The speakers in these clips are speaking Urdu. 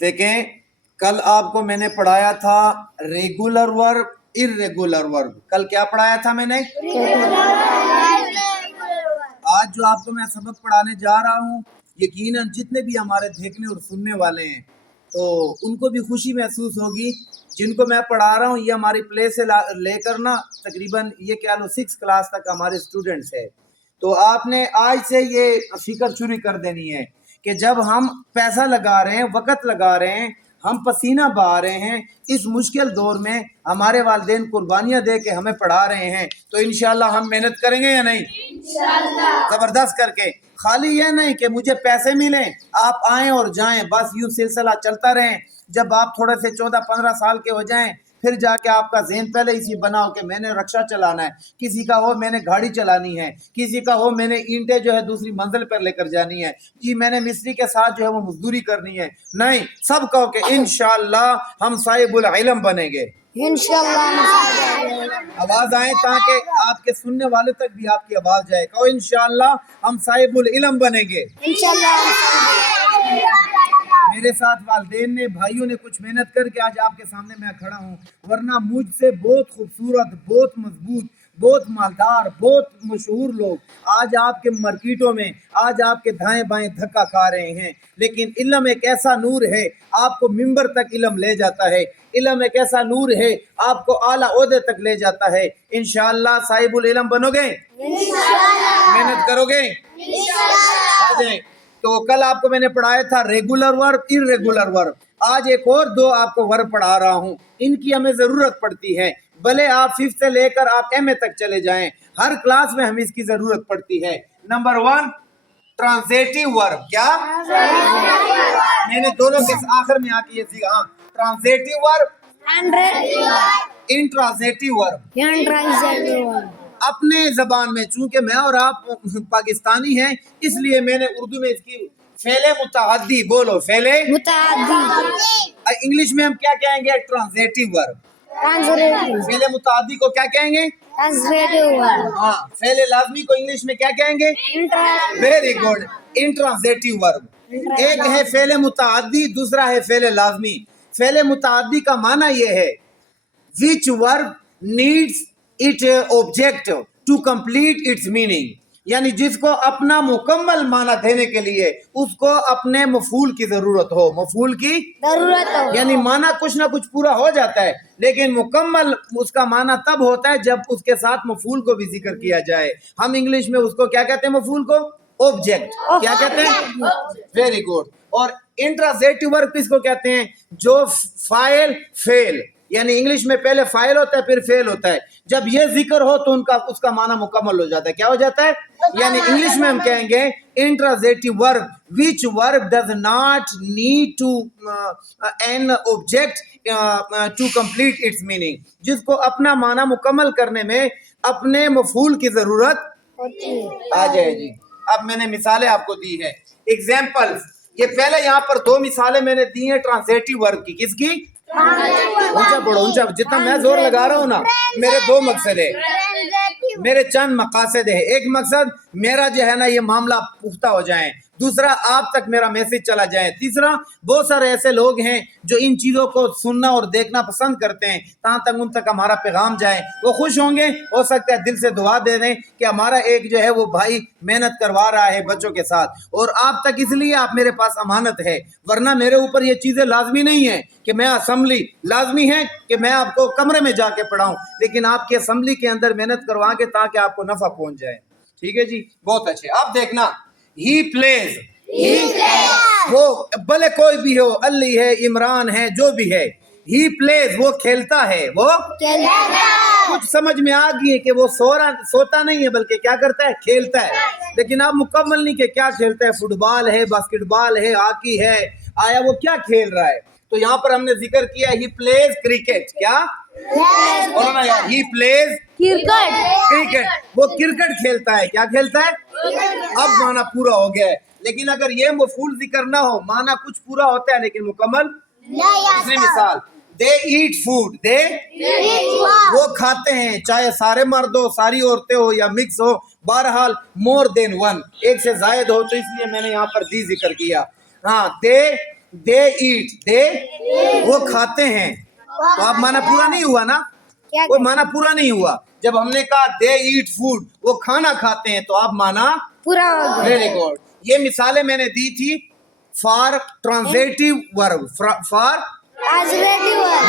دیکھیں کل آپ کو میں نے پڑھایا تھا ریگولر ورب ارریگولر ورب. کل کیا پڑھایا تھا میں نے؟ آج جو آپ کو میں سبق پڑھانے جا رہا ہوں یقیناً جتنے بھی ہمارے دیکھنے اور سننے والے ہیں تو ان کو بھی خوشی محسوس ہوگی. جن کو میں پڑھا رہا ہوں یہ ہماری پلے سے لے کر نا تقریباً یہ کیا لو 6 کلاس تک ہمارے اسٹوڈنٹس ہیں. تو آپ نے آج سے یہ فکر شروع کر دینی ہے کہ جب ہم پیسہ لگا رہے ہیں، وقت لگا رہے ہیں، ہم پسینہ بہا رہے ہیں، اس مشکل دور میں ہمارے والدین قربانیاں دے کے ہمیں پڑھا رہے ہیں، تو انشاءاللہ ہم محنت کریں گے یا نہیں؟ انشاءاللہ زبردست کر کے. خالی یہ نہیں کہ مجھے پیسے ملیں، آپ آئیں اور جائیں، بس یوں سلسلہ چلتا رہیں. جب آپ تھوڑے سے 14-15 سال کے ہو جائیں پھر جا کے آپ کا ذہن پہلے اسی بنا ہو کہ میں نے رکشہ چلانا ہے، کسی کا ہو میں نے گاڑی چلانی ہے، کسی کا ہو میں نے اینٹیں جو ہے دوسری منزل پر لے کر جانی ہے، جی میں نے مستری کے ساتھ جو ہے وہ مزدوری کرنی ہے. نہیں، سب کہو کہ انشاءاللہ ہم صاحب العلم بنیں گے. آواز آئے تاکہ آپ کے سننے والے تک بھی آپ کی آواز جائے. کہو انشاءاللہ ہم صاحب العلم بنیں گے. میرے ساتھ والدین نے، بھائیوں نے کچھ محنت کر کے آج آپ کے سامنے میں کھڑا ہوں، ورنہ مجھ سے بہت خوبصورت، بہت مضبوط، بہت مالدار، بہت مشہور لوگ آج آپ کے مارکیٹوں میں، آج آپ کے دھائیں بائیں دھکا کھا رہے ہیں. لیکن علم ایک ایسا نور ہے آپ کو منبر تک علم لے جاتا ہے. علم ایک ایسا نور ہے آپ کو اعلیٰ عہدے تک لے جاتا ہے. انشاءاللہ صاحب العلم بنو گے؟ محنت کرو گے؟ آ جائیں. تو کل آپ کو میں نے پڑھایا تھا ریگولر ورب ارریگولر ورب. آج ایک اور دو آپ کو ورب پڑھا رہا ہوں، ان کی ہمیں ضرورت پڑتی ہے. بھلے آپ 5 سے لے کر آپ ایم اے تک چلے جائیں، ہر کلاس میں ہمیں اس کی ضرورت پڑتی ہے. نمبر 1 ٹرانزیٹیو ورب. کیا؟ میں نے دونوں کے آخر میں آ کے یہ سیکھا. ہاں، ٹرانزیٹیو ورب، انٹرانزیٹیو ورب. اپنے زبان میں، چونکہ میں اور آپ پاکستانی ہیں اس لیے میں نے اردو میں اس کی فعل متعدی. بولو فعل متعدی. انگلش میں ہم کیا کہیں گے؟ ٹرانزیٹیو ورب. فعل متعدی کو کیا کہیں گے؟ ہاں. فعل لازمی کو انگلش میں کیا کہیں گے؟ ویری گڈ، انٹرانزیٹیو ورب. ایک ہے فعل متعدی، دوسرا ہے فعل لازمی. فعل متعدی کا معنی یہ ہے which verb needs its object to complete its meaning، یعنی جس کو اپنا مکمل معنی دینے کے لیے اس کو اپنے مفعول کی ضرورت ہو. مفعول کی ضرورت ہو یعنی معنی کچھ نہ کچھ پورا ہو جاتا ہے لیکن مکمل اس کا معنی تب ہوتا ہے جب اس کے ساتھ مفعول کو بھی ذکر کیا جائے. ہم انگلش میں اس کو کیا کہتے ہیں؟ مفعول کو آبجیکٹ. کیا کہتے ہیں؟ Very good. اور انٹرانزیٹیو ورب کس کو کہتے ہیں؟ جو فاعل فعل، یعنی انگلش میں پہلے فاعل ہوتا ہے پھر فعل ہوتا ہے، جب یہ ذکر ہو تو اس کا معنی مکمل ہو جاتا ہے. کیا ہو جاتا ہے؟ یعنی انگلش میں ہم کہیں گے انٹرانزیٹیو ورب which verb does not need to an object to complete its meaning، جس کو اپنا معنی مکمل کرنے میں اپنے مفعول کی ضرورت آ جائے. جی اب میں نے مثالیں آپ کو دی ہے، ایگزامپل. یہ پہلے یہاں پر 2 مثالیں میں نے دی ہیں ٹرانزیٹیو ورب کی. کس کی؟ اونچا پڑھو اونچا. جتنا میں زور لگا رہا ہوں نا، میرے 2 مقصد ہے، میرے چند مقاصد ہے. ایک مقصد میرا جو ہے نا یہ معاملہ پختہ ہو جائیں، دوسرا آپ تک میرا میسج چلا جائے، تیسرا بہت سارے ایسے لوگ ہیں جو ان چیزوں کو سننا اور دیکھنا پسند کرتے ہیں، تاں تک ان تک ہمارا پیغام جائے، وہ خوش ہوں گے. ہو سکتا ہے دل سے دعا دے دیں کہ ہمارا ایک جو ہے وہ بھائی محنت کروا رہا ہے بچوں کے ساتھ، اور آپ تک اس لیے آپ میرے پاس امانت ہے. ورنہ میرے اوپر یہ چیزیں لازمی نہیں ہیں کہ میں اسمبلی، لازمی ہے کہ میں آپ کو کمرے میں جا کے پڑھاؤں، لیکن آپ کی اسمبلی کے اندر محنت کروا کے تاکہ آپ کو نفع پہنچ جائے. ٹھیک ہے جی، بہت اچھے. اب دیکھنا ہی پلیز، وہ بھلے کوئی بھی ہو، علی ہے، عمران ہے، جو بھی ہے، ہی پلیز وہ کھیلتا ہے. وہ کچھ سمجھ میں آ گئی ہے کہ وہ سوتا نہیں ہے بلکہ کیا کرتا ہے؟ کھیلتا ہے. لیکن آپ مکمل نہیں کہ کیا کھیلتا ہے، فٹ بال ہے، باسکٹ بال ہے، ہاکی ہے، آیا وہ کیا کھیل رہا ہے. تو یہاں پر ہم نے ذکر کیا ہی پلیز کرکٹ. کیا بولو نا یار؟ ہی پلیز کرکٹ. وہ کرکٹ کھیلتا ہے. کیا کھیلتا ہے؟ اب معنی پورا ہو گیا ہے. لیکن اگر یہ مفعول ذکر نہ ہو، معنی کچھ پورا ہوتا ہے لیکن مکمل. دوسری مثال، دے ایٹ فوڈ. دے وہ کھاتے ہیں، چاہے سارے مرد ہو، ساری عورتیں ہو یا مکس ہو، بہرحال مور دین ون، ایک سے زائد ہو، تو اس لیے میں نے یہاں پر دی ذکر کیا. ہاں، دے they eat, they وہ کھاتے ہیں. تو اب معنی پورا نہیں ہوا نا, وہ معنی پورا نہیں ہوا. جب ہم نے کہا they eat food, وہ کھانا کھاتے ہیں, تو اب معنی پورا ہو گیا. Very good. یہ مثالیں میں نے دی تھی فار ٹرانزیٹو ورب, فار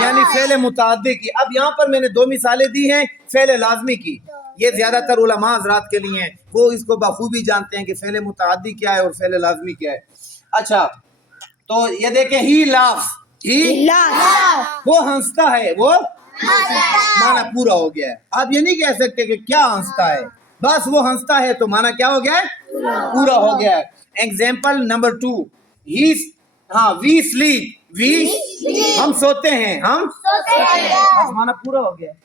یعنی فعل متعدی کی. اب یہاں پر میں نے 2 مثالیں دی ہیں فعل لازمی کی. یہ زیادہ تر علماء حضرات کے لیے ہیں, وہ اس کو بخوبی جانتے ہیں کہ فعل متعدی کیا ہے اور فعل لازمی کیا ہے. اچھا تو یہ دیکھیں, ہی لاف, ہی وہ ہنستا ہے, وہ معنی پورا ہو گیا ہے. آپ یہ نہیں کہہ سکتے کہ کیا ہنستا ہے, بس وہ ہنستا ہے تو معنی کیا ہو گیا ہے, پورا ہو گیا ہے. ایگزامپل نمبر 2, ہی ہاں وی سلیپ, وی ہم سوتے ہیں, ہم بس معنی پورا ہو گیا ہے,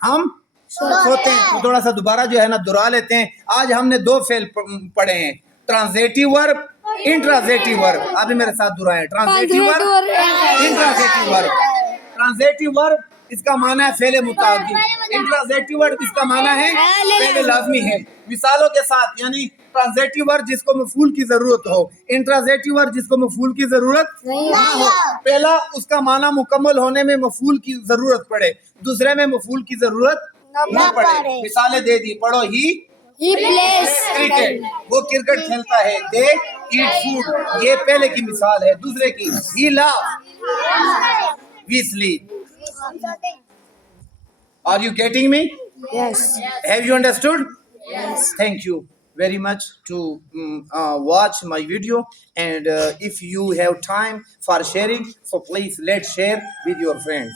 ہم سوتے ہیں. تو تھوڑا سا دوبارہ جو ہے نا دہرا لیتے ہیں. آج ہم نے 2 فعل پڑھے ہیں, ٹرانزیٹو ورب, انٹرازیٹو ورب. آپ بھی میرے ساتھ دہرائیں, ٹرانزیٹو ورب, انٹرازیٹو ورب. ٹرانزیٹو ورب اس کا معنی ہے فعل متعدی, انٹرازیٹو ورب اس کا معنی ہے فعل لازمی ہے. مثالوں کے ساتھ, یعنی ٹرانزیٹو ورب جس کو مفعول کی ضرورت ہو, انٹرازیٹو ورب جس کو مفعول کی ضرورت نہ ہو. پہلا اس کا معنی مکمل ہونے میں مفعول کی ضرورت پڑے, دوسرے میں مفعول کی ضرورت نہ پڑے. مثالیں دے دی, پڑھو. ہی کرکٹ, وہ کرکٹ کھیلتا ہے. دے ایٹ فوڈ, یہ پہلے کی مثال ہے. دوسرے کی, he laugh, we sleep. Are you getting me? Yes. Have you understood? Yes. Thank you very much to watch my video, and if you have time for sharing, so please let's share with your friends.